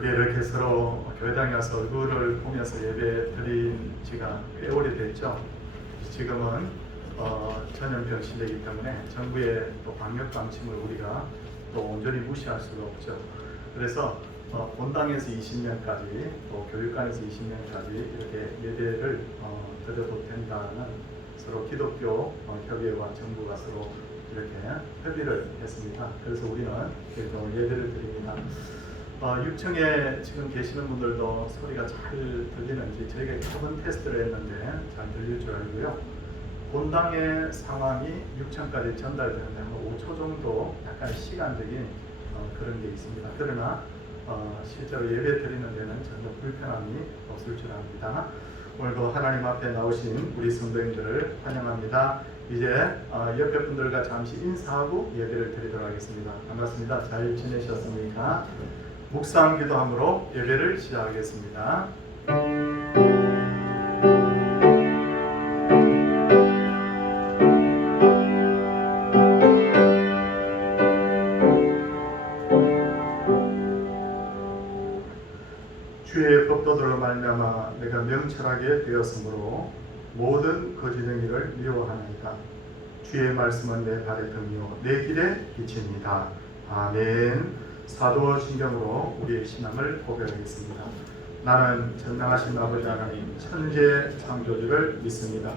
우리 이렇게 서로 교회당에 와서 얼굴을 보면서 예배 드린 지가 꽤 오래됐죠. 지금은 전염병 시대이기 때문에 정부의 또 방역 방침을 우리가 또 온전히 무시할 수가 없죠. 그래서 본당에서 20명까지 또 교육관에서 20명까지 이렇게 예배를 드려도 된다는 서로 기독교 협의회와 정부가 서로 이렇게 협의를 했습니다. 그래서 우리는 오늘 예배를 드립니다. 6층에 지금 계시는 분들도 소리가 잘 들리는지 저희가 한번 테스트를 했는데 잘 들릴 줄 알고요. 본당의 상황이 6층까지 전달되는데 한 5초 정도 약간 시간적인 그런 게 있습니다. 그러나 실제로 예배 드리는 데는 전혀 불편함이 없을 줄 압니다. 오늘도 하나님 앞에 나오신 우리 성도님들을 환영합니다. 이제 옆에 분들과 잠시 인사하고 예배를 드리도록 하겠습니다. 반갑습니다. 잘 지내셨습니까? 묵상 기도함으로 예배를 시작하겠습니다. 주의 법도들로 말미암아 내가 명철하게 되었으므로 모든 거짓 행위를 미워하나이다. 주의 말씀은 내 발의 등이요 내 길의 빛입니다. 아멘. 사도신경으로 우리의 신앙을 고백하겠습니다. 나는 전능하신 아버지 하나님 천재 창조주를 믿습니다.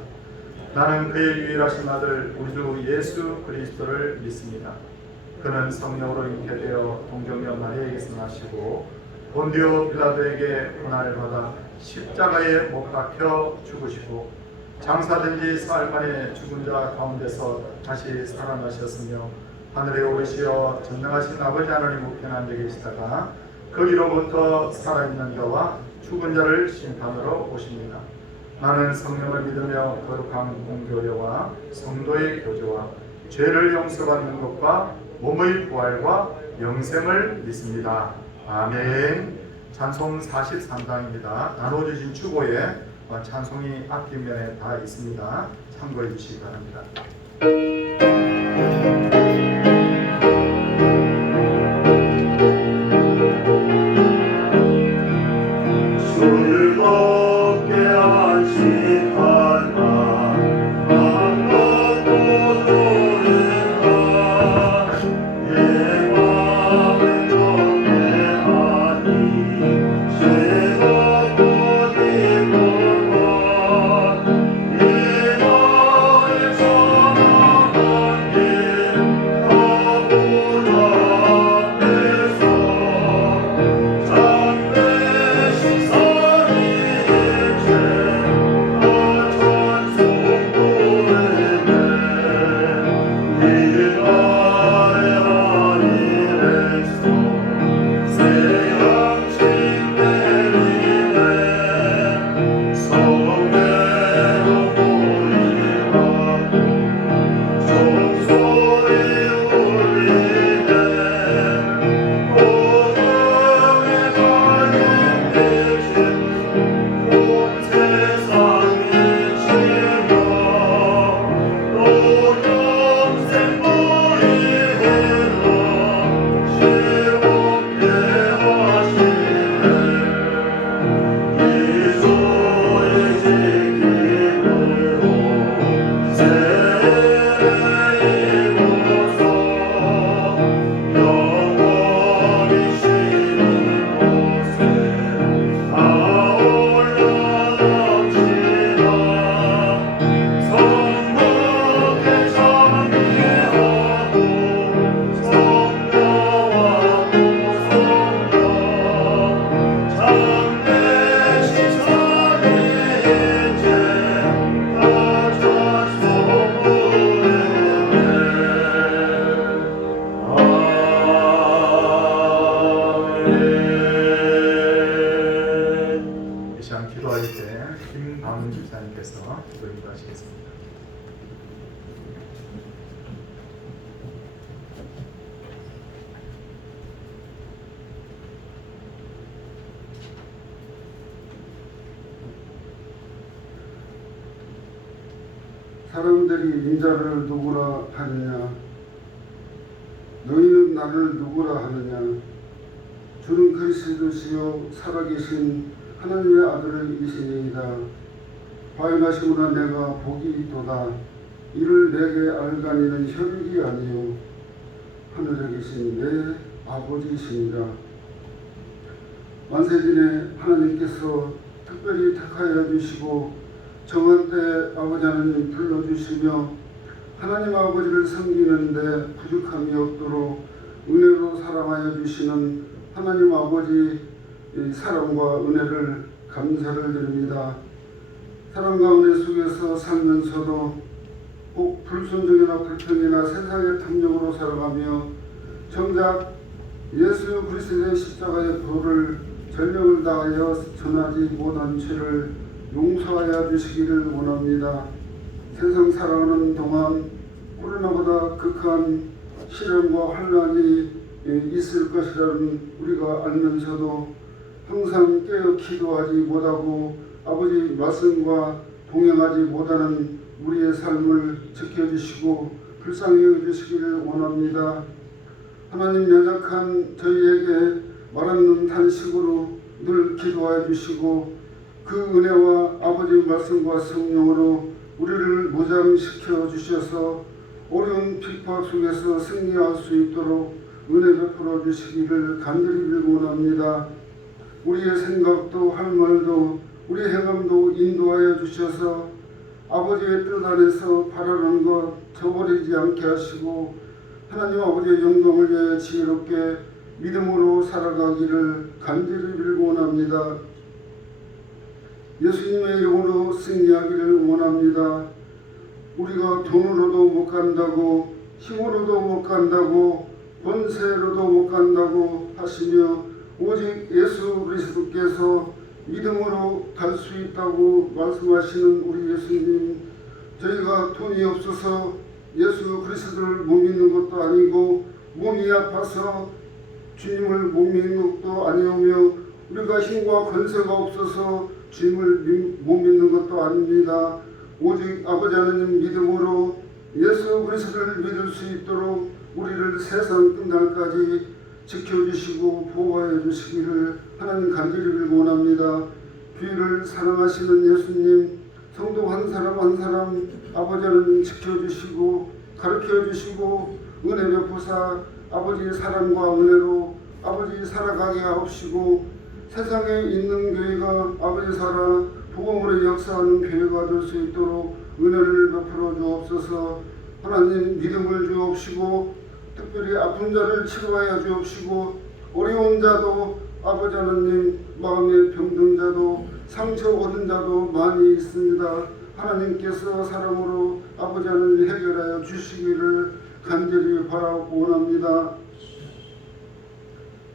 나는 그의 유일하신 아들 우리 주 예수 그리스도를 믿습니다. 그는 성령으로 잉태되어 동정녀 마리아에게서 나시고 본디오 빌라도에게 고난을 받아 십자가에 못 박혀 죽으시고 장사된 지 사흘 만에 죽은 자 가운데서 다시 살아나셨으며 하늘에 오르시어 전능하신 아버지 하나님 우편에 앉아 계시다가 거기로부터 살아있는 자와 죽은 자를 심판으로 오십니다. 나는 성령을 믿으며 거룩한 공교회와 성도의 교제와 죄를 용서받는 것과 몸의 부활과 영생을 믿습니다. 아멘. 찬송 43장입니다. 나눠주신 주보에 찬송이 앞뒷면에 다 있습니다. 참고해 주시기 바랍니다. 사람들이 인자를 누구라 하느냐? 너희는 나를 누구라 하느냐? 주는 그리스도시요 살아계신 하나님의 아들이시니이다. 바요나시구나 내가 복이 있도다. 이를 내게 알가니는 혈육이 아니요 하늘에 계신 내 아버지이시니라. 만세진에 하나님께서 특별히 택하여 주시고 정한 때 아버지 하나님 불러주시며 하나님 아버지를 섬기는데 부족함이 없도록 은혜로 사랑하여 주시는 하나님 아버지 사랑과 은혜를 감사를 드립니다. 사랑과 은혜 속에서 살면서도 꼭 불순종이나 불평이나 세상의 탐욕으로 살아가며 정작 예수 그리스도의 십자가의 보혈을 전력을 다하여 전하지 못한 죄를 용서하여 주시기를 원합니다. 세상 살아가는 동안 코로나보다 극한 시련과 환난이 있을 것이라는 우리가 알면서도 항상 깨어 기도하지 못하고 아버지 말씀과 동행하지 못하는 우리의 삶을 지켜주시고 불쌍히 여겨주시기를 원합니다. 하나님 연약한 저희에게 말없는 탄식으로 늘 기도하여 주시고 그 은혜와 아버지 말씀과 성령으로 우리를 무장시켜 주셔서 어려운 핍박 속에서 승리할 수 있도록 은혜 베풀어 주시기를 간절히 빌고 원합니다. 우리의 생각도 할 말도 우리 행함도 인도하여 주셔서 아버지의 뜻 안에서 바라는 것 저버리지 않게 하시고 하나님 아버지의 영광을 위해 지혜롭게 믿음으로 살아가기를 간절히 빌고 원합니다. 예수님의 이름으로 승리하기를 원합니다. 우리가 돈으로도 못 간다고 힘으로도 못 간다고 권세로도 못 간다고 하시며 오직 예수 그리스도께서 믿음으로 갈 수 있다고 말씀하시는 우리 예수님, 저희가 돈이 없어서 예수 그리스도를 못 믿는 것도 아니고 몸이 아파서 주님을 못 믿는 것도 아니오며 우리가 힘과 권세가 없어서 주님을 못 믿는 것도 아닙니다. 오직 아버지 하나님 믿음으로 예수 그리스도를 믿을 수 있도록 우리를 세상 끝날까지 지켜주시고 보호하여 주시기를 하나님 간절히 빌고 원합니다. 교회를 사랑하시는 예수님, 성도 한 사람 한 사람 아버지 하나님 지켜주시고 가르쳐주시고 은혜 베푸사 아버지의 사랑과 은혜로 아버지 살아가게 하옵시고 세상에 있는 교회가 아버지 살아 복음으로 역사하는 교회가 될 수 있도록 은혜를 베풀어 주옵소서. 하나님 믿음을 주옵시고 특별히 아픈 자를 치료하여 주옵시고 어려운 자도 아버지 하나님 마음의 병든 자도 상처 얻은 자도 많이 있습니다. 하나님께서 사랑으로 아버지 하나님 해결하여 주시기를 간절히 바라고 원합니다.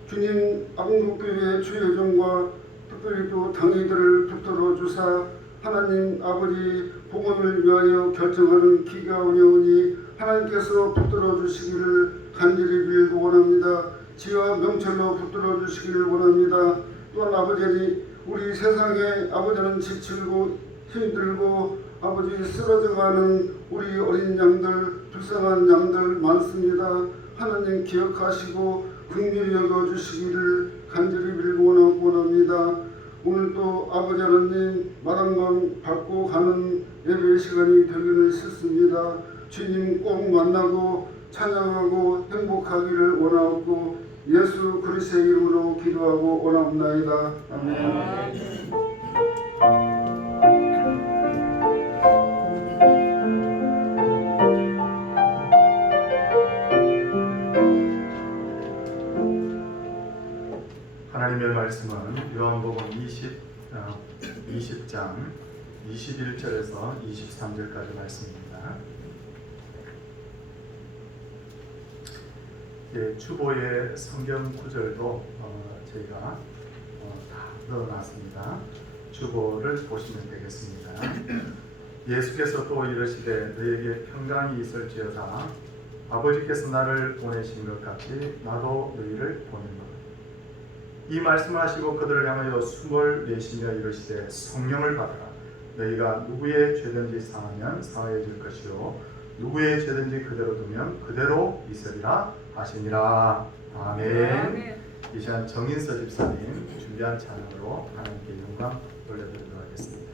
주님 안국교회 주여정과 특별히 또 당회들을 붙들어 주사 하나님 아버지 복음을 위하여 결정하는 기가 어려우니 하나님께서 붙들어 주시기를 간절히 빌고 원합니다. 지와 명철로 붙들어 주시기를 원합니다. 또한 아버지 우리 세상에 아버지는 지치고 힘들고 아버지 쓰러져가는 우리 어린 양들 불쌍한 양들 많습니다. 하나님 기억하시고 긍휼히 여겨주시기를 간절히 빌고 원합니다. 오늘도 아버지 하나님 마당방 밟고 가는 예배 시간이 되기는 싫습니다. 주님 꼭 만나고 찬양하고 행복하기를 원하옵고 예수 그리스도의 이름으로 기도하고 원하옵나이다. 아멘. 하나님의 말씀은 요한복음 20장 21절에서 23절까지 말씀입니다. 주보의 성경 구절도 저희가 다 넣어놨습니다. 주보를 보시면 되겠습니다. 예수께서 또 이르시되 너에게 평강이 있을지어다. 아버지께서 나를 보내신 것 같이 나도 너희를 보낸다. 이 말씀을 하시고 그들을 향하여 숨을 내쉬며 이르시되 성령을 받으라. 너희가 누구의 죄든지 사하면 사하여 줄 것이요 누구의 죄든지 그대로 두면 그대로 있으리라 하시니라. 아멘. 이 시간 정인서 집사님 준비한 찬양으로 하나님께 영광 돌려드리도록 하겠습니다.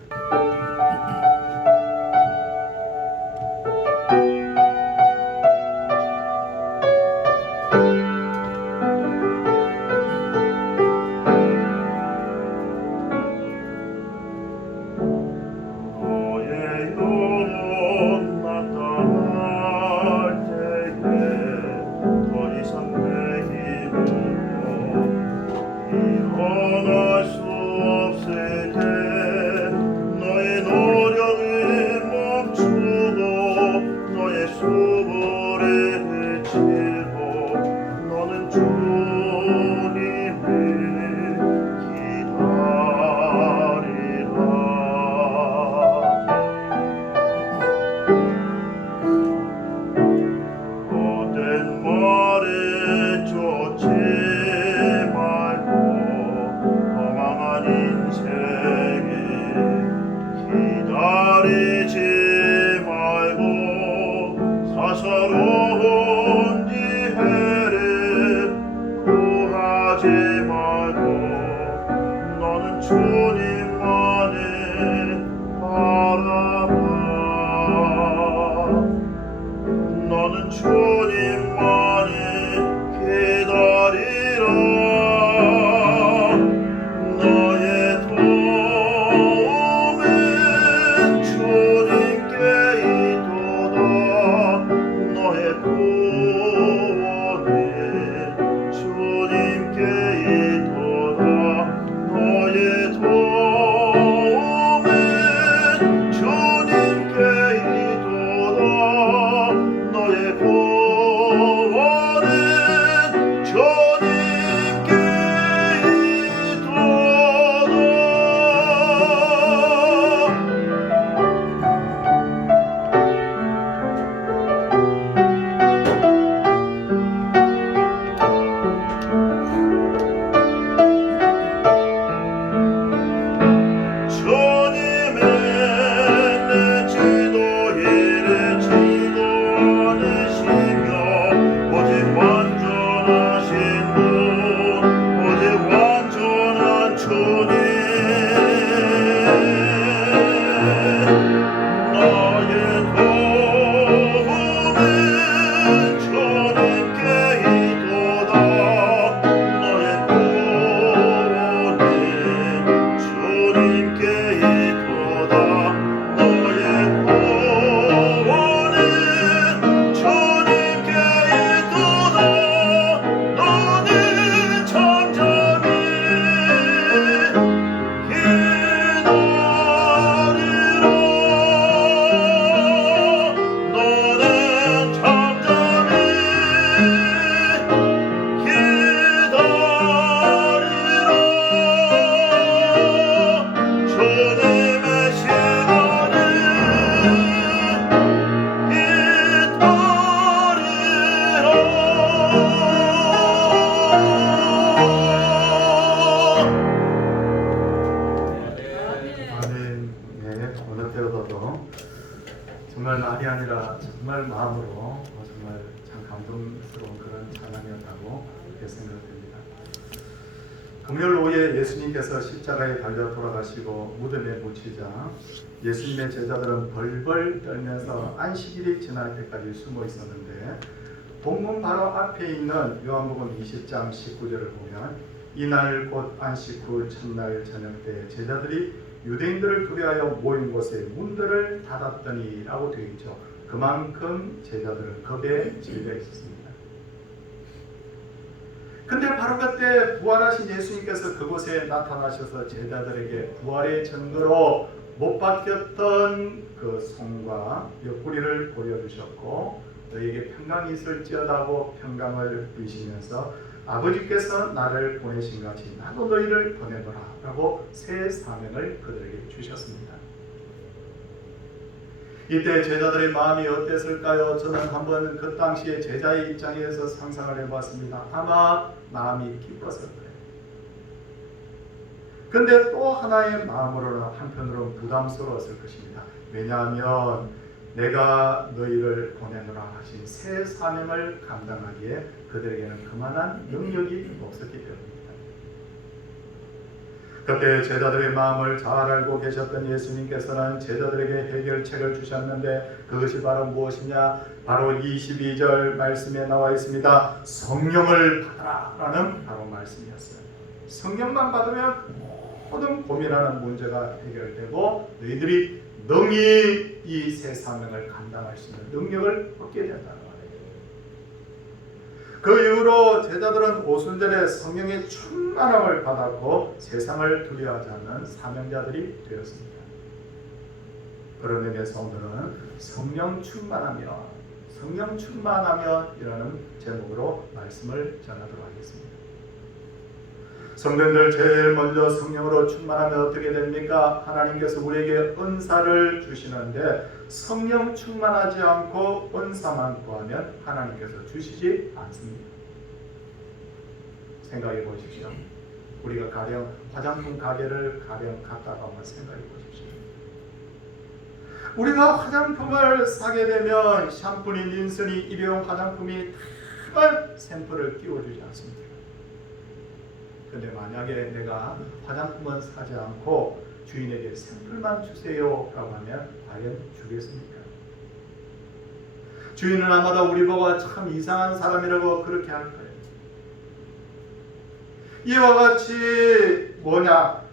정말 말이 아니라 정말 마음으로 정말 참 감동스러운 그런 찬양이었다고 그렇게 생각됩니다. 금요일 오후에 예수님께서 십자가에 달려 돌아가시고 무덤에 묻히자 예수님의 제자들은 벌벌 떨면서 안식일이 지날 때까지 숨어 있었는데 본문 바로 앞에 있는 요한복음 20장 19절을 보면 이날 곧 안식 후 첫날 저녁 때 제자들이 유대인들을 두려하여 모인 곳에 문들을 닫았더니 라고 되어 있죠. 그만큼 제자들은 겁에 질려 있었습니다. 근데 바로 그때 부활하신 예수님께서 그곳에 나타나셔서 제자들에게 부활의 증거로 못 박혔던 그 손과 옆구리를 보여주셨고 너에게 평강이 있을지어다고 평강을 주시면서 아버지께서 나를 보내신 같이 나도 너희를 보내노라 라고 새 사명을 그들에게 주셨습니다. 이때 제자들의 마음이 어땠을까요? 저는 한번 그 당시에 제자의 입장에서 상상을 해봤습니다. 아마 마음이 기뻤을 거예요. 근데 또 하나의 마음으로는 한편으로는 부담스러웠을 것입니다. 왜냐하면 내가 너희를 보내노라 하신 새 사명을 감당하기에 그들에게는 그만한 능력이 없었기 때문입니다. 그때 제자들의 마음을 잘 알고 계셨던 예수님께서는 제자들에게 해결책을 주셨는데 그것이 바로 무엇이냐? 바로 22절 말씀에 나와 있습니다. 성령을 받아라라는 바로 말씀이었어요. 성령만 받으면 모든 고민하는 문제가 해결되고 너희들이 능히 이 새 사명을 감당할 수 있는 능력을 얻게 된다는 말이에요. 그 이후로 제자들은 오순절에 성령의 충만함을 받았고 세상을 두려워하지 않는 사명자들이 되었습니다. 그런 의미에서 오늘은 성령 충만하면이라는 제목으로 말씀을 전하도록 하겠습니다. 성도님들, 제일 먼저 성령으로 충만하면 어떻게 됩니까? 하나님께서 우리에게 은사를 주시는데 성령 충만하지 않고 은사만 구하면 하나님께서 주시지 않습니다. 생각해 보십시오. 우리가 가령 화장품 가게를 가령 갔다가 한번 생각해 보십시오. 우리가 화장품을 사게 되면 샴푸니, 린스니, 일회용 화장품이 다 샘플을 끼워주지 않습니다. 근데 만약에 내가 화장품은 사지 않고 주인에게 샘플만 주세요 라고 하면 과연 주겠습니까? 주인은 아마도 우리 보고 참 이상한 사람이라고 그렇게 할 거예요. 이와 같이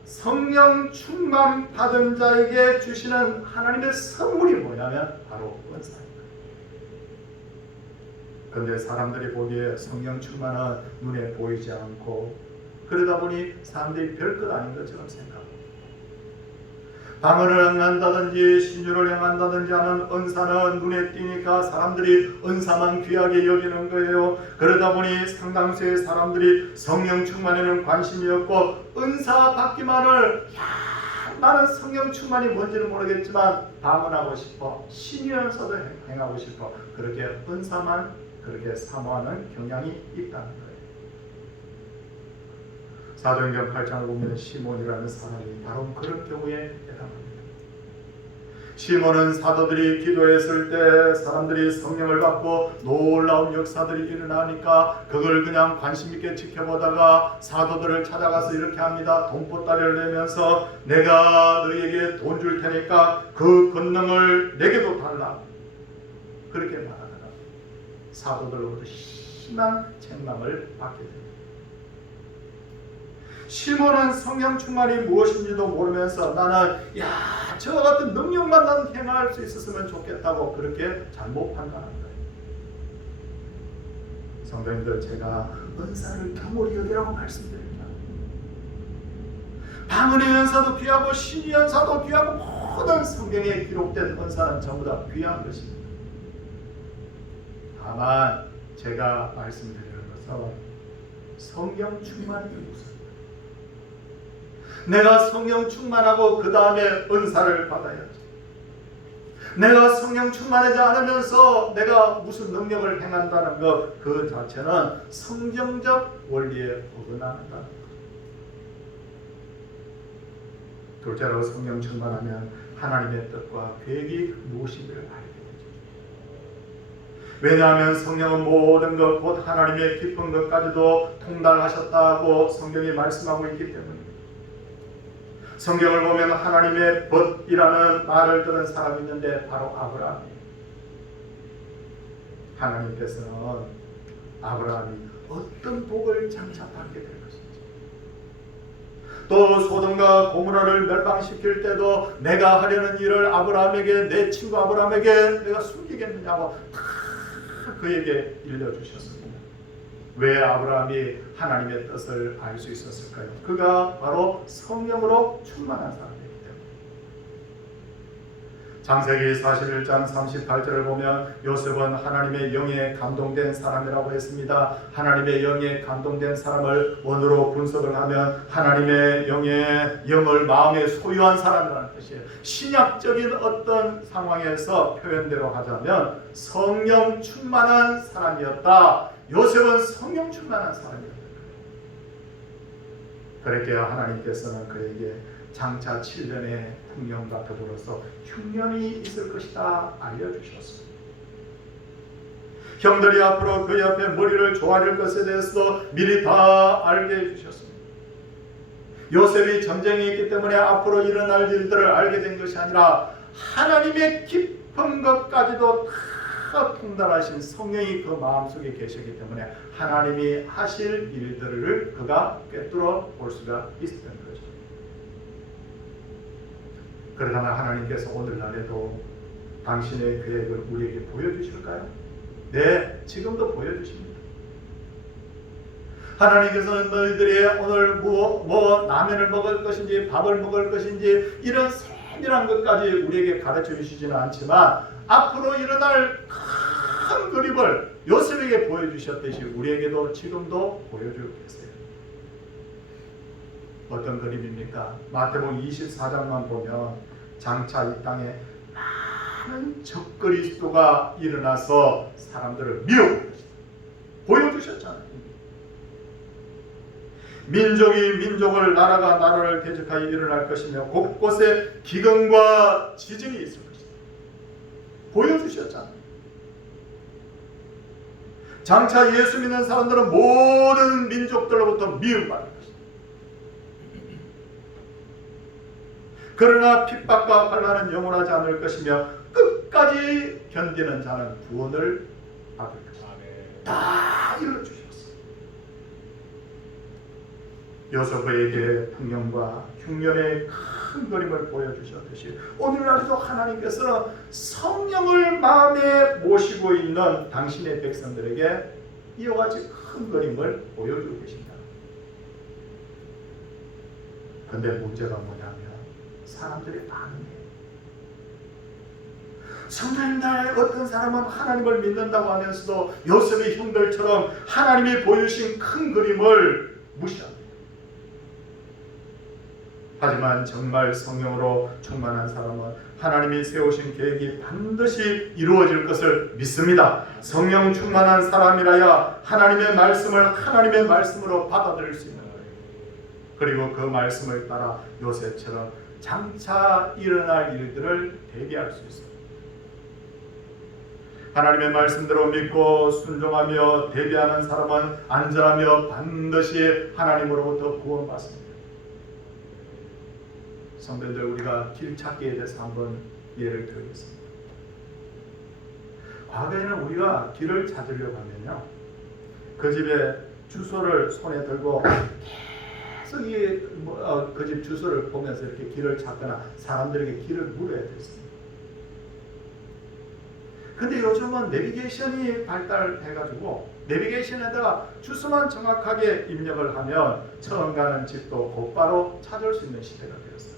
성령 충만 받은 자에게 주시는 하나님의 선물이 뭐냐면 바로 은사입니다. 그런데 사람들이 보기에 성령 충만은 눈에 보이지 않고 그러다 보니 사람들이 별것 아닌 것처럼 생각하고 방언을 행한다든지 신유를 행한다든지 하는 은사는 눈에 띄니까 사람들이 은사만 귀하게 여기는 거예요. 그러다 보니 상당수의 사람들이 성령 충만에는 관심이 없고 은사 받기만을 나는 성령 충만이 뭔지는 모르겠지만 방언하고 싶어, 신유연서도 행하고 싶어, 그렇게 은사만 그렇게 사모하는 경향이 있다는 거예요. 사도행전 8장을 보면 시몬이라는 사람이 바로 그런 경우에 해당합니다. 시몬은 사도들이 기도했을 때 사람들이 성령을 받고 놀라운 역사들이 일어나니까 그걸 그냥 관심 있게 지켜보다가 사도들을 찾아가서 이렇게 합니다. 돈보따리를 내면서 내가 너희에게 돈 줄 테니까 그 권능을 내게도 달라. 그렇게 말하다가 사도들로부터 심한 책망을 받게 됩니다. 시몬은 성령 충만이 무엇인지도 모르면서 나는 저와 같은 능력만 나는 행할 수 있었으면 좋겠다고 그렇게 잘못 판단한 거예요. 성도님들, 제가 은사를 경홀히 여기라고 말씀드립니다. 방언의 은사도 귀하고 신의 은사도 귀하고 모든 성경에 기록된 은사는 전부 다 귀한 것입니다. 다만 제가 말씀드리는 것은 성령 충만이 무슨 내가 성령 충만하고 그 다음에 은사를 받아야지. 내가 성령 충만하지 않으면서 내가 무슨 능력을 행한다는 것 그 자체는 성경적 원리에 어긋난다는 것. 둘째로 성령 충만하면 하나님의 뜻과 계획이 무엇인지를 알게 되죠. 왜냐하면 성령은 모든 것 곧 하나님의 깊은 것까지도 통달하셨다고 성경이 말씀하고 있기 때문입니다. 성경을 보면 하나님의 벗이라는 말을 들은 사람이 있는데 바로 아브라함이에요. 하나님께서는 아브라함이 어떤 복을 장차 받게 될 것인지, 또 소돔과 고모라를 멸망시킬 때도 내가 하려는 일을 아브라함에게, 내 친구 아브라함에게 내가 숨기겠느냐고 다 그에게 일러주셨습니다. 왜 아브라함이 하나님의 뜻을 알 수 있었을까요? 그가 바로 성령으로 충만한 사람이기 때문에. 창세기 41장 38절을 보면 요셉은 하나님의 영에 감동된 사람이라고 했습니다. 하나님의 영에 감동된 사람을 원어로 분석을 하면 하나님의 영을 마음에 소유한 사람이라는 뜻이에요. 신약적인 어떤 상황에서 표현대로 하자면 성령 충만한 사람이었다. 요셉은 성령 충만한 사람이었다. 그렇게 하나님께서는 그에게 장차 7년의 풍년과 더불어서 흉년이 있을 것이다 알려주셨습니다. 형들이 앞으로 그 옆에 머리를 조아릴 것에 대해서도 미리 다 알게 해주셨습니다. 요셉이 전쟁이 있기 때문에 앞으로 일어날 일들을 알게 된 것이 아니라 하나님의 깊은 것까지도 다 통달하신 성령이 그 마음속에 계시기 때문에 하나님이 하실 일들을 그가 꿰뚫어 볼 수가 있었던 거죠. 그러나 하나님께서 오늘날에도 당신의 계획을 우리에게 보여주실까요? 네, 지금도 보여주십니다. 하나님께서는 너희들이 오늘 뭐 라면을 먹을 것인지 밥을 먹을 것인지 이런 세밀한 것까지 우리에게 가르쳐 주시지는 않지만 앞으로 일어날 큰 그림을 요셉에게 보여주셨듯이 우리에게도 지금도 보여주고 계세요. 어떤 그림입니까? 마태복음 24장만 보면 장차 이 땅에 많은 적그리스도가 일어나서 사람들을 미워할 것이다. 보여주셨잖아요. 민족이 민족을, 나라가 나라를 대적하여 일어날 것이며 곳곳에 기근과 지진이 있을 것이다. 보여주셨잖아요. 장차 예수 믿는 사람들은 모든 민족들로부터 미움받을 것이다. 그러나 핍박과 환난은 영원하지 않을 것이며 끝까지 견디는 자는 구원을 받을 것이다. 다 이루어주셨어요. 요셉에게 풍년과 흉년의 큰 그림을 보여주셨듯이 오늘날에도 하나님께서 성령을 마음에 모시고 있는 당신의 백성들에게 이와 같이 큰 그림을 보여주고 계십니다. 그런데 문제가 뭐냐면 사람들의 반응이에요. 성도님들 어떤 사람은 하나님을 믿는다고 하면서도 요셉의 형들처럼 하나님이 보여주신 큰 그림을 무시합니다. 하지만 정말 성령으로 충만한 사람은 하나님이 세우신 계획이 반드시 이루어질 것을 믿습니다. 성령 충만한 사람이라야 하나님의 말씀을 하나님의 말씀으로 받아들일 수 있는 거예요. 그리고 그 말씀을 따라 요셉처럼 장차 일어날 일들을 대비할 수 있습니다. 하나님의 말씀대로 믿고 순종하며 대비하는 사람은 안전하며 반드시 하나님으로부터 구원받습니다. 성도들, 우리가 길 찾기에 대해서 한번 예를 들겠습니다. 과거에는 우리가 길을 찾으려고 하면요, 그 집의 주소를 손에 들고 계속 그 집 주소를 보면서 이렇게 길을 찾거나 사람들에게 길을 물어야 됐습니다. 근데 요즘은 내비게이션이 발달해가지고 내비게이션에다가 주소만 정확하게 입력을 하면 처음 가는 집도 곧바로 찾을 수 있는 시대가 되었어요.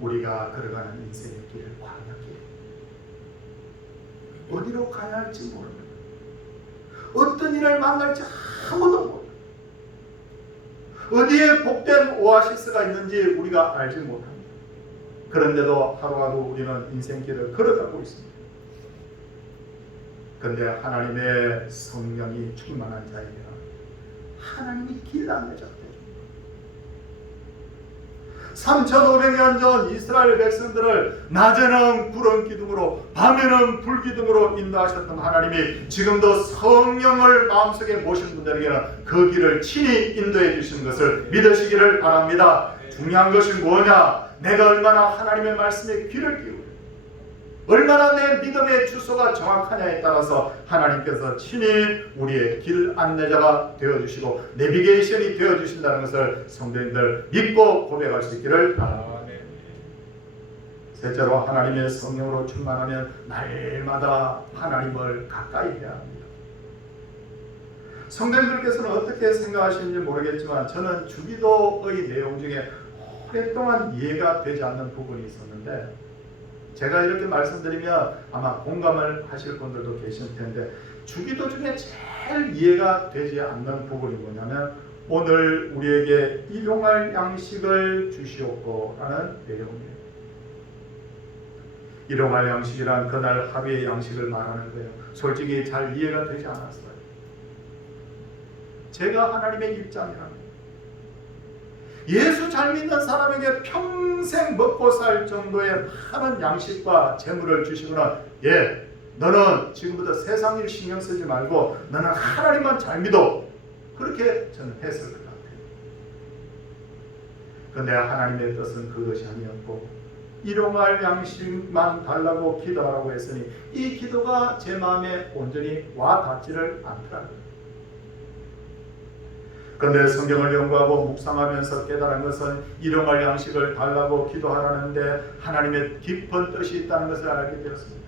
우리가 걸어가는 인생의 길을 광야길, 어디로 가야 할지 모릅니다. 어떤 일을 만날지 아무도 모릅니다. 어디에 복된 오아시스가 있는지 우리가 알지 못합니다. 그런데도 하루하루 우리는 인생길을 걸어가고 있습니다. 그런데 하나님의 성령이 충만한 자에게는 하나님이 길 안내자가 되죠. 3500년 전 이스라엘 백성들을 낮에는 구름 기둥으로 밤에는 불 기둥으로 인도하셨던 하나님이 지금도 성령을 마음속에 모신 분들에게는 그 길을 친히 인도해 주시는 것을 믿으시기를 바랍니다. 중요한 것이 뭐냐? 내가 얼마나 하나님의 말씀에 귀를 기울여 얼마나 내 믿음의 주소가 정확하냐에 따라서 하나님께서 친히 우리의 길 안내자가 되어주시고 내비게이션이 되어주신다는 것을 성도님들 믿고 고백할 수 있기를 바랍니다. 셋째로, 하나님의 성령으로 충만하면 날마다 하나님을 가까이 해야 합니다. 성도님들께서는 어떻게 생각하시는지 모르겠지만 저는 주기도의 내용 중에 오랫동안 이해가 되지 않는 부분이 있었는데, 제가 이렇게 말씀드리면 아마 공감을 하실 분들도 계실 텐데, 주기도 중에 제일 이해가 되지 않는 부분이 뭐냐면 오늘 우리에게 일용할 양식을 주시옵고 라는 내용이에요. 일용할 양식이란 그날 하루의 양식을 말하는 거예요. 솔직히 잘 이해가 되지 않았어요. 제가 하나님의 입장이라면 예수 잘 믿는 사람에게 평생 먹고 살 정도의 많은 양식과 재물을 주시거나, 너는 지금부터 세상 일 신경 쓰지 말고 너는 하나님만 잘 믿어, 그렇게 저는 했을 것 같아요. 그런데 하나님의 뜻은 그것이 아니었고, 일용할 양식만 달라고 기도하라고 했으니 이 기도가 제 마음에 온전히 와 닿지를 않더라고요. 그런데 성경을 연구하고 묵상하면서 깨달은 것은 일용할 양식을 달라고 기도하라는데 하나님의 깊은 뜻이 있다는 것을 알게 되었습니다.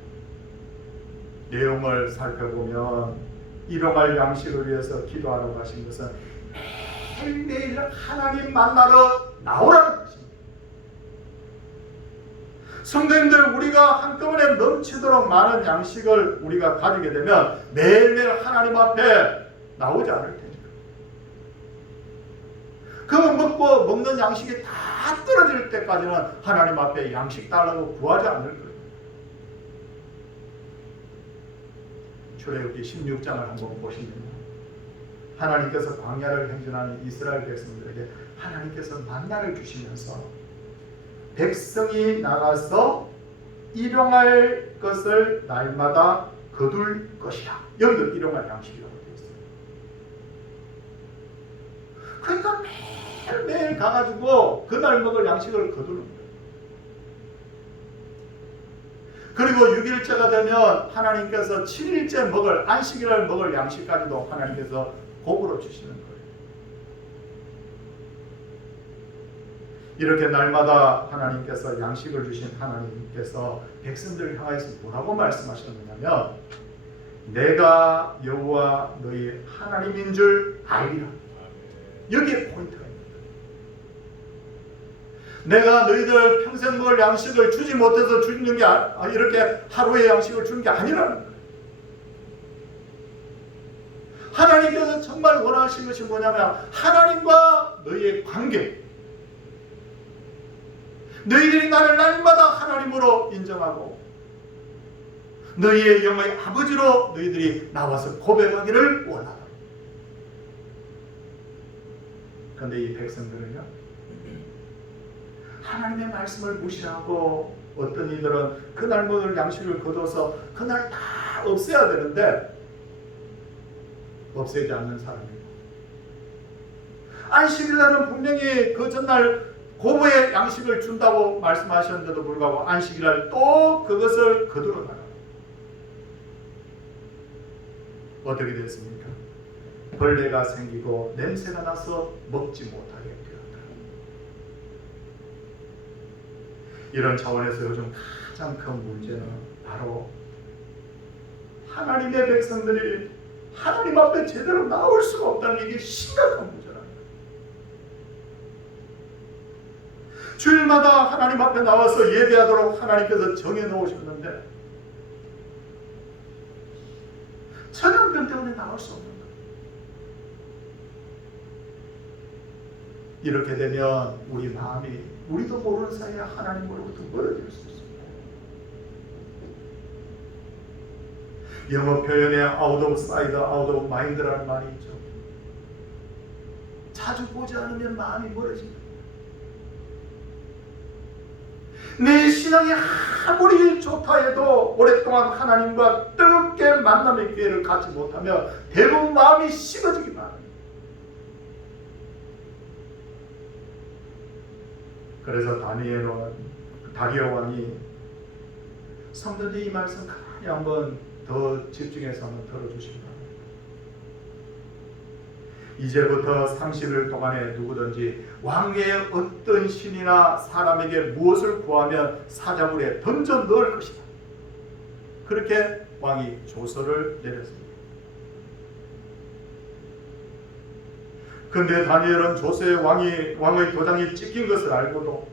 내용을 살펴보면 일용할 양식을 위해서 기도하라고 하신 것은 매일매일 하나님 만나러 나오라는 것입니다. 성도님들, 우리가 한꺼번에 넘치도록 많은 양식을 우리가 가지게 되면 매일매일 하나님 앞에 나오지 않을 테니까. 그 먹는 양식이 다 떨어질 때까지는 하나님 앞에 양식 달라고 구하지 않을 거예요. 출애굽기 16장을 한번 보시면 하나님께서 광야를 행진하는 이스라엘 백성들에게 하나님께서 만나를 주시면서 백성이 나가서 일용할 것을 날마다 거둘 것이다. 여기도 일용할 양식이라고 되어 있어요. 그러니까 매일매일 가가지고 그날 먹을 양식을 거두는 거예요. 그리고 6일째가 되면 하나님께서 7일째 먹을 안식일을 먹을 양식까지도 하나님께서 복으로 주시는 거예요. 이렇게 날마다 하나님께서 양식을 주신 하나님께서 백성들을 향해서 뭐라고 말씀하셨느냐면, 내가 여호와 너희 하나님인 줄 알리라. 여기에 포인트가 있습니다. 내가 너희들 평생 먹을 양식을 주지 못해서 주는 게 이렇게 하루의 양식을 주는 게 아니라는 거예요. 하나님께서 정말 원하시는 것이 뭐냐면 하나님과 너희의 관계, 너희들이 나를 날마다 하나님으로 인정하고 너희의 영의 아버지로 너희들이 나와서 고백하기를 원하라. 그런데 이 백성들은요, 하나님의 말씀을 무시하고 어떤 이들은 그날 먹을 양식을 거둬서 그날 다 없애야 되는데 없애지 않는 사람이고, 안식일날은 분명히 그 전날 고부의 양식을 준다고 말씀하셨는데도 불구하고 안식일날 또 그것을 거두러 나가요. 어떻게 됐습니까? 벌레가 생기고 냄새가 나서 먹지 못하게 되었다. 이런 차원에서 요즘 가장 큰 문제는 바로 하나님의 백성들이 하나님 앞에 제대로 나올 수가 없다는, 이게 심각한 문제라는 거예요. 주일마다 하나님 앞에 나와서 예배하도록 하나님께서 정해놓으셨는데 전염병 때문에 나올 수 없는 거예요. 이렇게 되면 우리 마음이 우리도 모르는 사이에 하나님으로부터 멀어질 수 있습니다. 영어 표현에 out of sight, out of mind라는 말이 있죠. 자주 보지 않으면 마음이 멀어집니다. 내 신앙이 아무리 좋다 해도 오랫동안 하나님과 뜨겁게 만남의 기회를 갖지 못하면 대부분 마음이 식어지기 마련입니다. 그래서 다리오 왕이 성도들이 이 말씀 가만히 한번 더 집중해서 한번 들어주시기 바랍니다. 이제부터 30일 동안에 누구든지 왕의 어떤 신이나 사람에게 무엇을 구하면 사자굴에 던져 넣을 것이다. 그렇게 왕이 조서를 내렸습니다. 그런데 다니엘은 조서에 왕의 도장이 찍힌 것을 알고도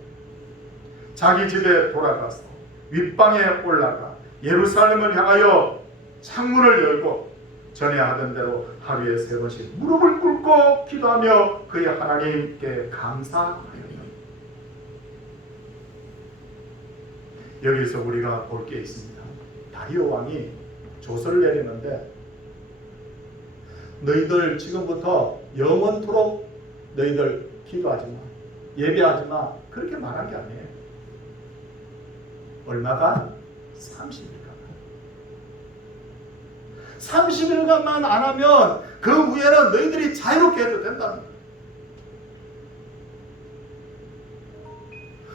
자기 집에 돌아가서 윗방에 올라가 예루살렘을 향하여 창문을 열고 전에 하던 대로 하루에 3번씩 무릎을 꿇고 기도하며 그의 하나님께 감사하였다. 여기서 우리가 볼 게 있습니다. 다리오 왕이 조서를 내리는데, 너희들 지금부터 영원토록 너희들 기도하지 마. 예배하지 마. 그렇게 말한 게 아니에요. 얼마간? 30일간. 30일간만 안 하면 그 후에는 너희들이 자유롭게 해도 된다는 거예요.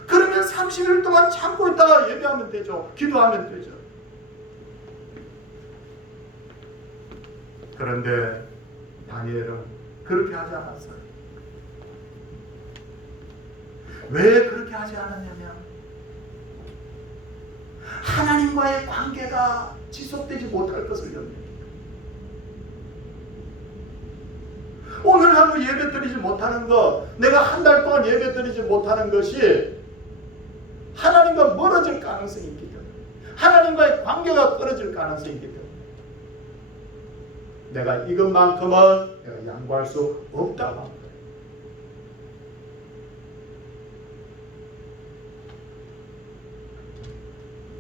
그러면 30일 동안 참고 있다가 예배하면 되죠. 기도하면 되죠. 그런데 다니엘은 그렇게 하지 않았어요. 왜 그렇게 하지 않았냐면 하나님과의 관계가 지속되지 못할 것을 염려해요. 오늘 하루 예배 드리지 못하는 것, 내가 한 달 동안 예배 드리지 못하는 것이 하나님과 멀어질 가능성이 있기 때문에, 하나님과의 관계가 떨어질 가능성이 있기 때문에 내가 이것만큼은 내가 양보할 수 없다고 합니다.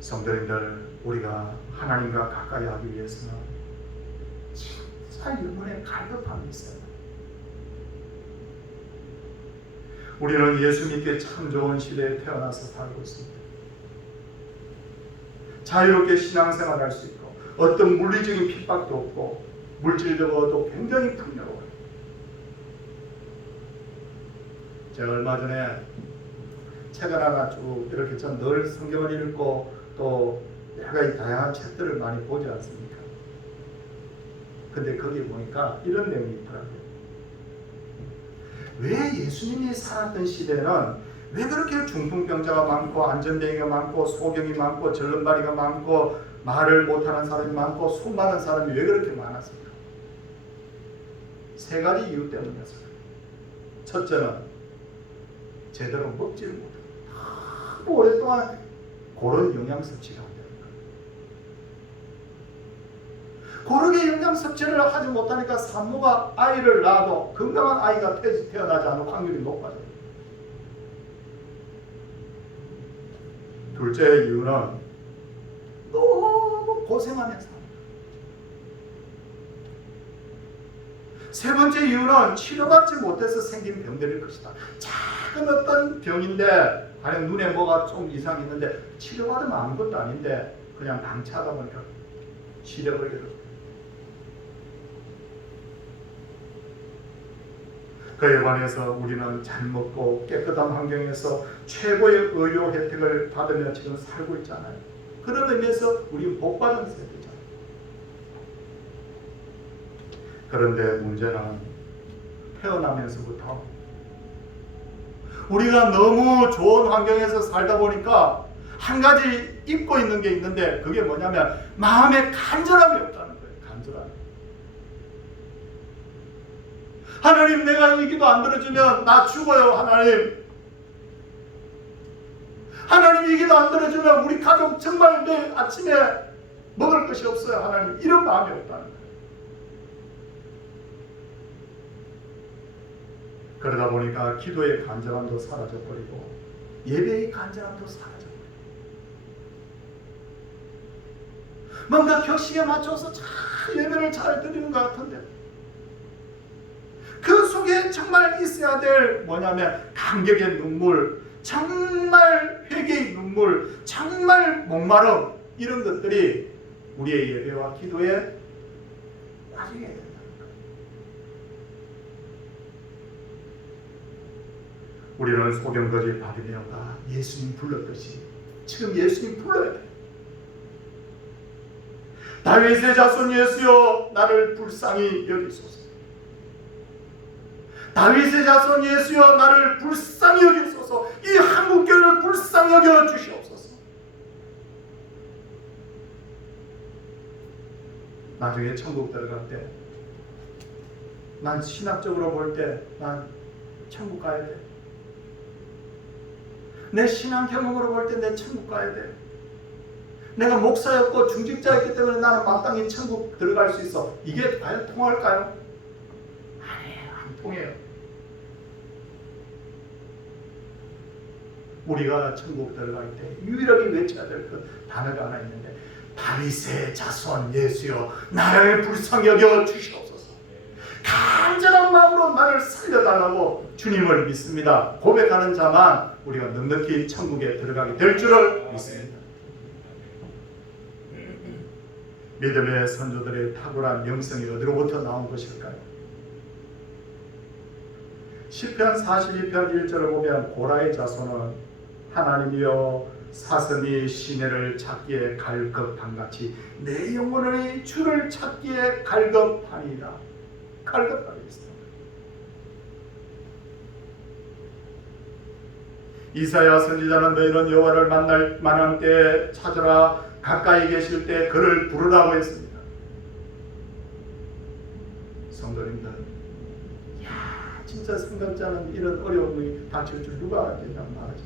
성도님들, 우리가 하나님과 가까이 하기 위해서는 진짜 영혼의 갈급함이 있어요. 우리는 예수 믿기에 참 좋은 시대에 태어나서 살고 있습니다. 자유롭게 신앙생활 할 수 있고 어떤 물리적인 핍박도 없고 물질적으로도 굉장히 풍요로워요. 제가 얼마 전에 책을 하나 쭉 이렇게 전 늘 성경을 읽고 또 여러 가지 다양한 책들을 많이 보지 않습니까? 근데 거기 보니까 이런 내용이 있더라고요. 왜 예수님이 살았던 시대는 왜 그렇게 중풍병자가 많고 안전뱅이가 많고 소경이 많고 절름발이가 많고 말을 못하는 사람이 많고 수 많은 사람이 왜 그렇게 많았을까? 세 가지 이유 때문이었어요. 첫째는 제대로 먹지를 못해요. 너무 오랫동안 그런 영양 섭취가 안 되는 거예요. 고르게 영양 섭취를 하지 못하니까 산모가 아이를 낳아도 건강한 아이가 태어나지 않을 확률이 높아져요. 둘째 이유는 너무 고생하면서. 세 번째 이유는 치료받지 못해서 생긴 병들일 것이다. 작은 어떤 병인데 아니 눈에 뭐가 좀 이상이 있는데 치료받으면 아무것도 아닌데 그냥 방치하다 보니까 시대버리게 됩니다. 그에 반해서 우리는 잘 먹고 깨끗한 환경에서 최고의 의료 혜택을 받으며 지금 살고 있잖아요. 그런 의미에서 우리는 복받은 세대잖아요. 그런데 문제는 태어나면서부터 우리가 너무 좋은 환경에서 살다 보니까 한 가지 잊고 있는 게 있는데 그게 뭐냐면 마음에 간절함이 없다는 거예요. 간절함. 하나님, 내가 이 기도 안 들어주면 나 죽어요. 하나님. 하나님, 이 기도 안 들어주면 우리 가족 정말 내일 아침에 먹을 것이 없어요. 하나님. 이런 마음이 없다는 거예요. 그러다 보니까 기도의 간절함도 사라져버리고 예배의 간절함도 사라져버리고 뭔가 격식에 맞춰서 잘 예배를 잘 드리는 것 같은데 그 속에 정말 있어야 될 뭐냐면 감격의 눈물, 정말 회개의 눈물, 정말 목마름, 이런 것들이 우리의 예배와 기도에 빠지게 된다는 거예요. 우리는 소경거리 바리메오가 예수님 불렀듯이 지금 예수님 불러야 돼요. 다윗의 자손 예수여, 나를 불쌍히 여기소서. 다윗의 자손 예수여, 나를 불쌍히 여기소서. 이 한국교회를 불쌍히 여겨 주시옵소서. 나중에 천국 들어갈 때, 난 신학적으로 볼 때, 난 천국 가야 돼. 내 신앙 경험으로 볼 때 내 천국 가야 돼. 내가 목사였고 중직자였기 때문에 나는 마땅히 천국 들어갈 수 있어. 이게 과연 통할까요? 아니에요. 안 통해요. 우리가 천국 들어갈 때 유일하게 외쳐야 될 그 단어가 하나 있는데 다윗의 자손 예수여, 나를 불쌍히 여겨 주시옵소서. 간절한 마음으로 나를 살려달라고 주님을 믿습니다. 고백하는 자만 우리가 넉넉히 천국에 들어가게 될 줄을 믿습니다. 믿음의 선조들의 탁월한 영성이 어디로부터 나온 것일까요? 시편 42편 1절을 보면 고라의 자손은 하나님이여 사슴이 시내를 찾기에 갈급함같이 내 영혼의 주를 찾기에 갈급하니이다. 갈급하고 있습니다. 이사야 선지자는 너희는 여호와를 만날 만한 때 찾으라 가까이 계실 때 그를 부르라고 했습니다. 성도님들, 진짜 생각지 않은 이런 어려움이 닥칠 줄 누가 알겠냐 말하지.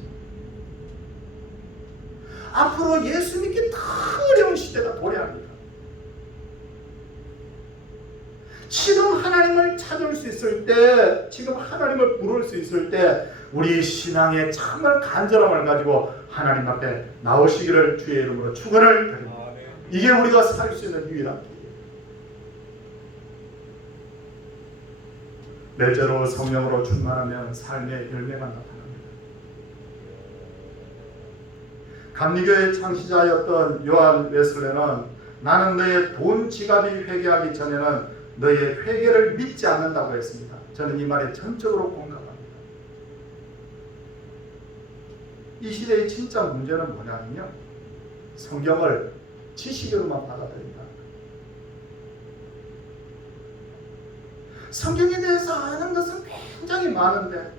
앞으로 예수 믿기 더 어려운 시대가 도래합니다. 지금 하나님을 찾을 수 있을 때, 지금 하나님을 부를 수 있을 때 우리 신앙의 참을 간절함을 가지고 하나님 앞에 나오시기를 주의 이름으로 축원을 드립니다. 이게 우리가 살 수 있는 유일한 길이에요. 넷째로 성령으로 충만하면 삶의 열매가 나타납니다. 감리교의 창시자였던 요한 웨슬레는 나는 너의 돈 지갑이 회개하기 전에는 너의 회개를 믿지 않는다고 했습니다. 저는 이 말에 전적으로 공감합니다. 이 시대의 진짜 문제는 뭐냐면요, 성경을 지식으로만 받아들인다. 성경에 대해서 아는 것은 굉장히 많은데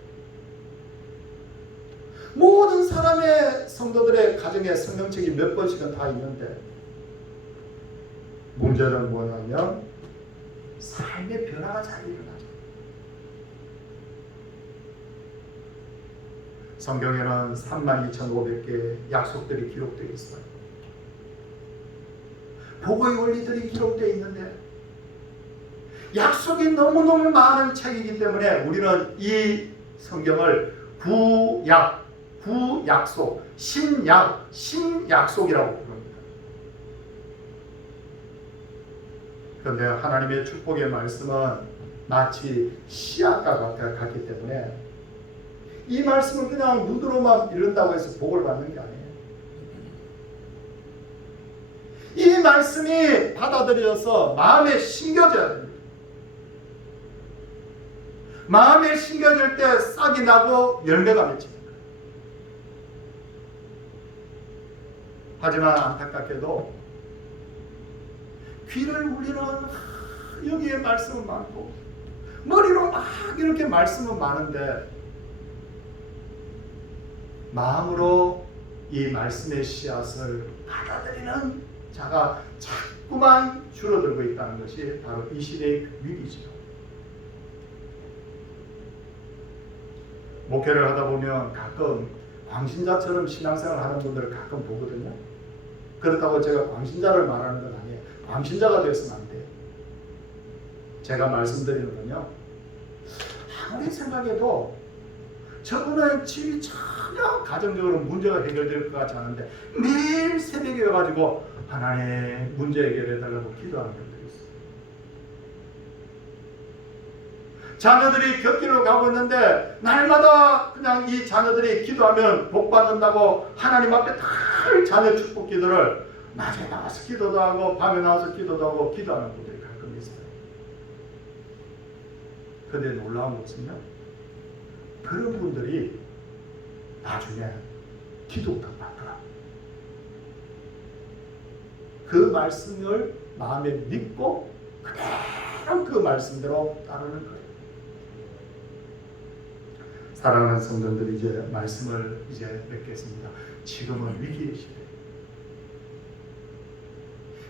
모든 사람의 성도들의 가정에 성경책이 몇 번씩은 다 있는데 문제는 뭐냐면 삶의 변화가 잘 일어나죠. 성경에는 32,500개의 약속들이 기록되어 있어요. 복의 원리들이 기록되어 있는데 약속이 너무너무 많은 책이기 때문에 우리는 이 성경을 구약, 구약속, 신약, 신약속이라고 부릅니다. 그런데 하나님의 축복의 말씀은 마치 씨앗과 같기 때문에 이 말씀을 그냥 눈으로만 읽는다고 해서 복을 받는 게 아니에요. 이 말씀이 받아들여져서 마음에 심겨져야 됩니다. 마음에 심겨질 때 싹이 나고 열매가 맺힙니다. 하지만 안타깝게도 귀를 울리는 여기에 말씀은 많고 머리로 막 이렇게 말씀은 많은데 마음으로 이 말씀의 씨앗을 받아들이는 자가 자꾸만 줄어들고 있다는 것이 바로 이 시대의 위기죠. 목회를 하다 보면 가끔 광신자처럼 신앙생활 하는 분들을 가끔 보거든요. 그렇다고 제가 광신자를 말하는 건 아니에요. 광신자가 되어서는 안 돼요. 제가 말씀드리는 건요, 아무리 생각해도 저분의 집이 전혀 가정적으로 문제가 해결될 것 같지 않은데 매일 새벽에 와가지고 하나님 문제 해결해달라고 기도하는 분들이 있어요. 자녀들이 곁길로 가고 있는데 날마다 그냥 이 자녀들이 기도하면 복 받는다고 하나님 앞에 늘 자녀 축복 기도를 낮에 나와서 기도도 하고 밤에 나와서 기도도 하고 기도하는 분들이 가끔 있어요. 그런데 놀라운 것은요, 그런 분들이 나중에 기도도 받더라. 그 말씀을 마음에 믿고 그대로 그 말씀대로 따르는 거예요. 사랑하는 성도들, 이제 말씀을 맺겠습니다. 지금은 위기의 시대.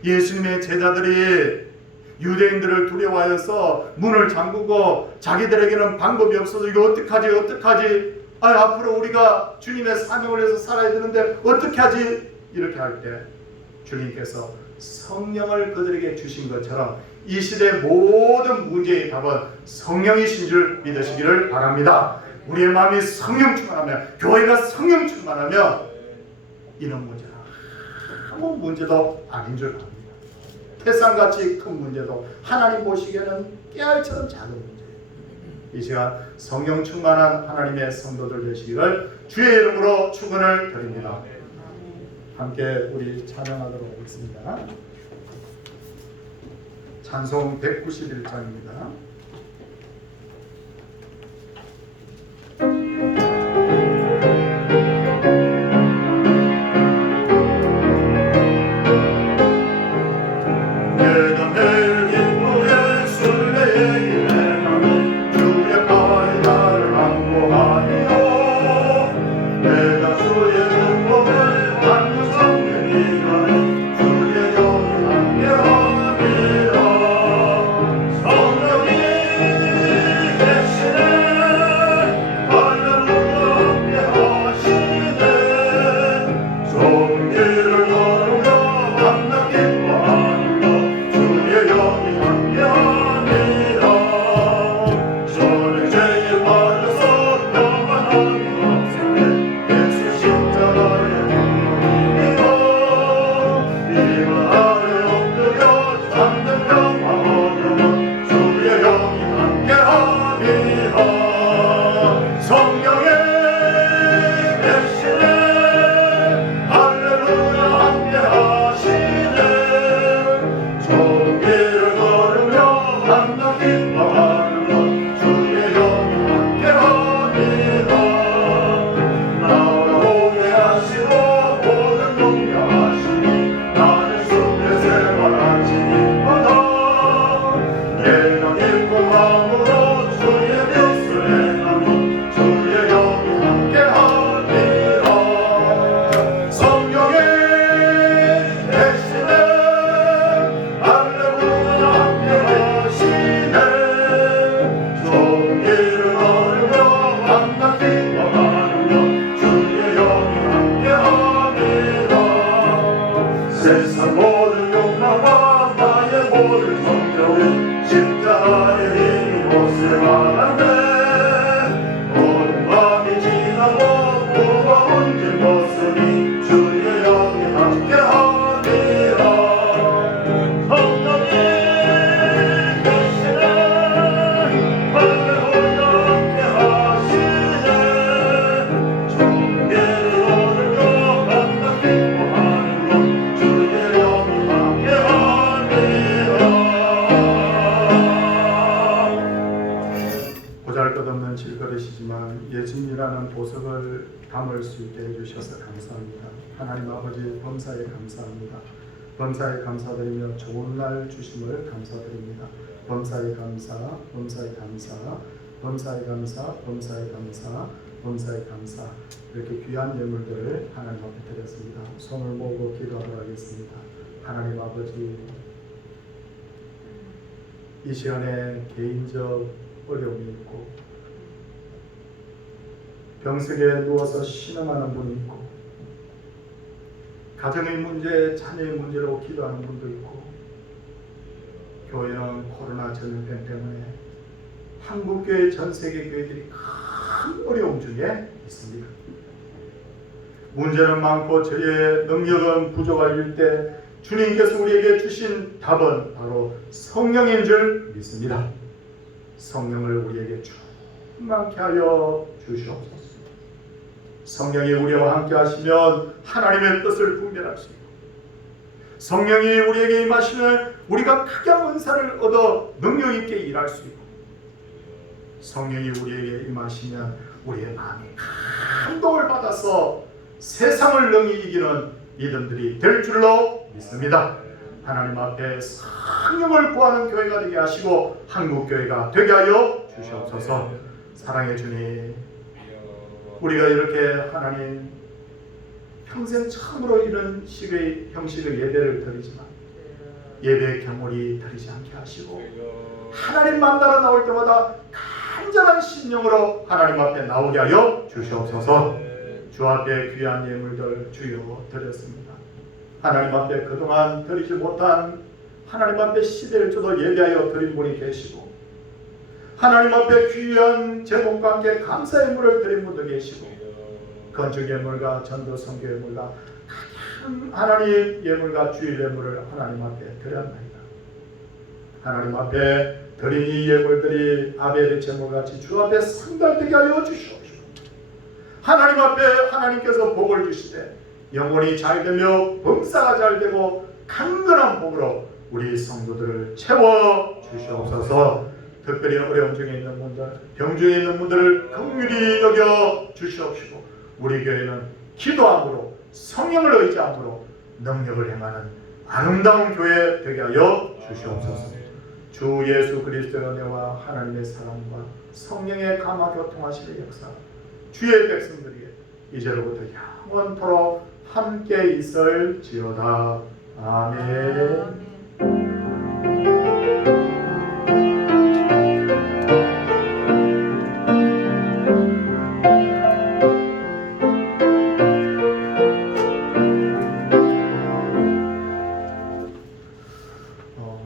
예수님의 제자들이 유대인들을 두려워하여서 문을 잠그고 자기들에게는 방법이 없어서 이거 어떡하지? 앞으로 우리가 주님의 사명을 해서 살아야 되는데 어떻게 하지? 이렇게 할 때 주님께서 성령을 그들에게 주신 것처럼 이 시대의 모든 문제의 답은 성령이신 줄 믿으시기를 바랍니다. 우리의 마음이 성령 충만하면, 교회가 성령 충만하면 이런 문제는 아무 문제도 아닌 줄 압니다. 태산같이 큰 문제도 하나님 보시기에는 깨알처럼 작은 문제예요. 이 시간 성령 충만한 하나님의 성도들 되시기를 주의 이름으로 축원을 드립니다. 함께 우리 찬양하도록 하겠습니다. 찬송 191장입니다. 보잘것없는 질그릇이지만 예수님이라는 보석을 담을 수 있게 해주셔서 감사합니다. 하나님 아버지 범사에 감사합니다. 범사에 감사드리며 좋은 날 주심을 감사드립니다. 범사에 감사, 범사에 감사, 범사에 감사, 범사에 감사, 범사에 감사. 이렇게 귀한 예물들을 하나님 앞에 드렸습니다. 손을 모으고 기도하도록 하겠습니다. 하나님 아버지, 이 시간에 개인적 어려움이 있고 병석에 누워서 신음하는 분이 있고 가정의 문제, 자녀의 문제로 기도하는 분도 있고 교회는 코로나 전염병 때문에 한국교회 전 세계 교회들이 큰 어려움 중에 있습니다. 문제는 많고 저희의 능력은 부족할 때 주님께서 우리에게 주신 답은 바로 성령인 줄 믿습니다. 성령을 우리에게 충만케 하여 주시옵소서. 성령이 우리와 함께 하시면 하나님의 뜻을 분별할 수 있고 성령이 우리에게 임하시면 우리가 각양 은사를 얻어 능력 있게 일할 수 있고 성령이 우리에게 임하시면 우리의 마음이 감동을 받아서 세상을 능히 이기는 믿음들이 될 줄로 믿습니다. 하나님 앞에 성령을 구하는 교회가 되게 하시고 한국교회가 되게 하여 주시옵소서. 사랑해 주님, 우리가 이렇게 하나님 평생 처음으로 이런 식의 형식의 예배를 드리지만 예배의 경홀이 드리지 않게 하시고 하나님 만나러 나올 때마다 간절한 심령으로 하나님 앞에 나오게 하여 주시옵소서. 주 앞에 귀한 예물들 주여 드렸습니다. 하나님 앞에 그동안 드리지 못한 하나님 앞에 시대를 주도 예배하여 드린 분이 계시고 하나님 앞에 귀한 제목과 함께 감사 예물을 드린 분도 계시고 건축 예물과 전도 선교 예물과 각양 하나님 예물과 주일 예물을 하나님 앞에 드렸나이다. 하나님 앞에 드린 이 예물들이 아벨의 제물같이 주 앞에 상달되게 하여 주시옵시고 하나님 앞에 하나님께서 복을 주시되 영혼이 잘되며 범사가 잘되고 강건한 복으로 우리 성도들을 채워 주시옵소서. 특별히 어려움 중에 있는 분들, 병 중에 있는 분들을 긍휼히 여겨 주시옵시고 우리 교회는 기도함으로 성령을 의지함으로 능력을 행하는 아름다운 교회 되게 하여 주시옵소서. 주 예수 그리스도의 은혜와 하나님의 사랑과 성령의 감화 교통하시는 역사 주의 백성들에게 이제로부터 영원토록 함께 있을지어다. 아멘.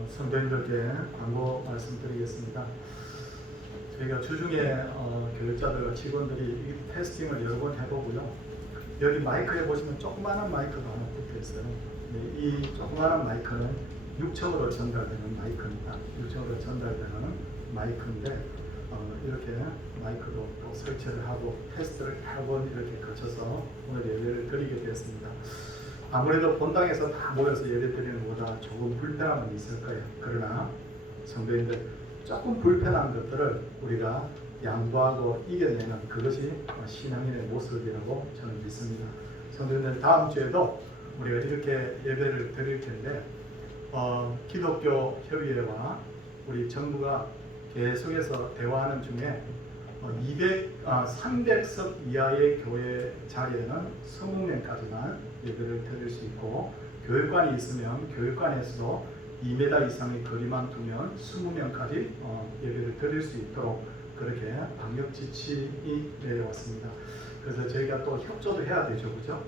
성도님들께 광고 말씀드리겠습니다. 저희가 주중에 교육자들과 직원들이 이 테스팅을 여러 번 해보고요. 여기 마이크에 보시면 조그마한 마이크가 하나 붙어 있어요. 이 조그마한 마이크는 6층으로 전달되는 마이크입니다. 6층으로 전달되는 마이크인데 이렇게 마이크도 또 설치를 하고 테스트를 여러 번 이렇게 거쳐서 오늘 예배를 드리게 되었습니다. 아무래도 본당에서 다 모여서 예배 드리는 것보다 조금 불편함은 있을 거예요. 그러나 성도님들 조금 불편한 것들을 우리가 양보하고 이겨내는 그것이 신앙인의 모습이라고 저는 믿습니다. 성도님들 다음 주에도 우리가 이렇게 예배를 드릴 텐데 기독교 협의회와 우리 정부가 계속해서 대화하는 중에 300석 이하의 교회 자리에는 20명까지만 예배를 드릴 수 있고 교육관이 있으면 교육관에서도 2m 이상의 거리만 두면 20명까지 예배를 드릴 수 있도록 그렇게 방역 지침이 내려왔습니다. 그래서 저희가 또 협조도 해야 되죠, 그죠?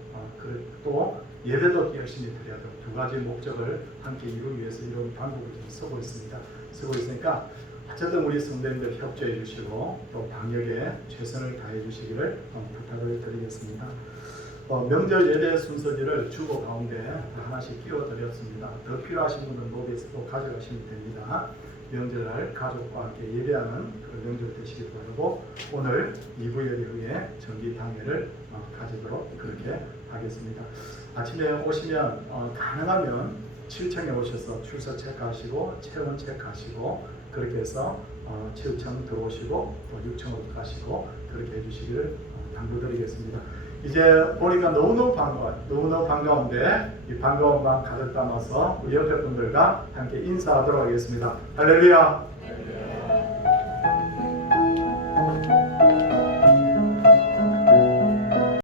또 예배도 열심히 드려야 되고 두 가지 목적을 함께 이루기 위해서 이런 방법을 좀 쓰고 있습니다. 쓰고 있으니까 어쨌든 우리 성도님들 협조해 주시고 또 방역에 최선을 다해 주시기를 부탁을 드리겠습니다. 명절 예배 순서지를 주보 가운데 하나씩 끼워 드렸습니다. 더 필요하신 분은 모두에서 가져가시면 됩니다. 명절날 가족과 함께 예배하는 그런 명절 되시길 바라고 오늘 2부 예배 후에 정기 당회를 가지도록 그렇게 하겠습니다. 아침에 오시면 가능하면 7층에 오셔서 출석 체크하시고 체온 체크하시고 그렇게 해서 7층 들어오시고 또 6층으로 가시고 그렇게 해주시기를 당부드리겠습니다. 이제 보니까 너무너무 반가운데 이 반가운 마음 가득 담아서 우리 옆에 분들과 함께 인사하도록 하겠습니다. 할렐루야.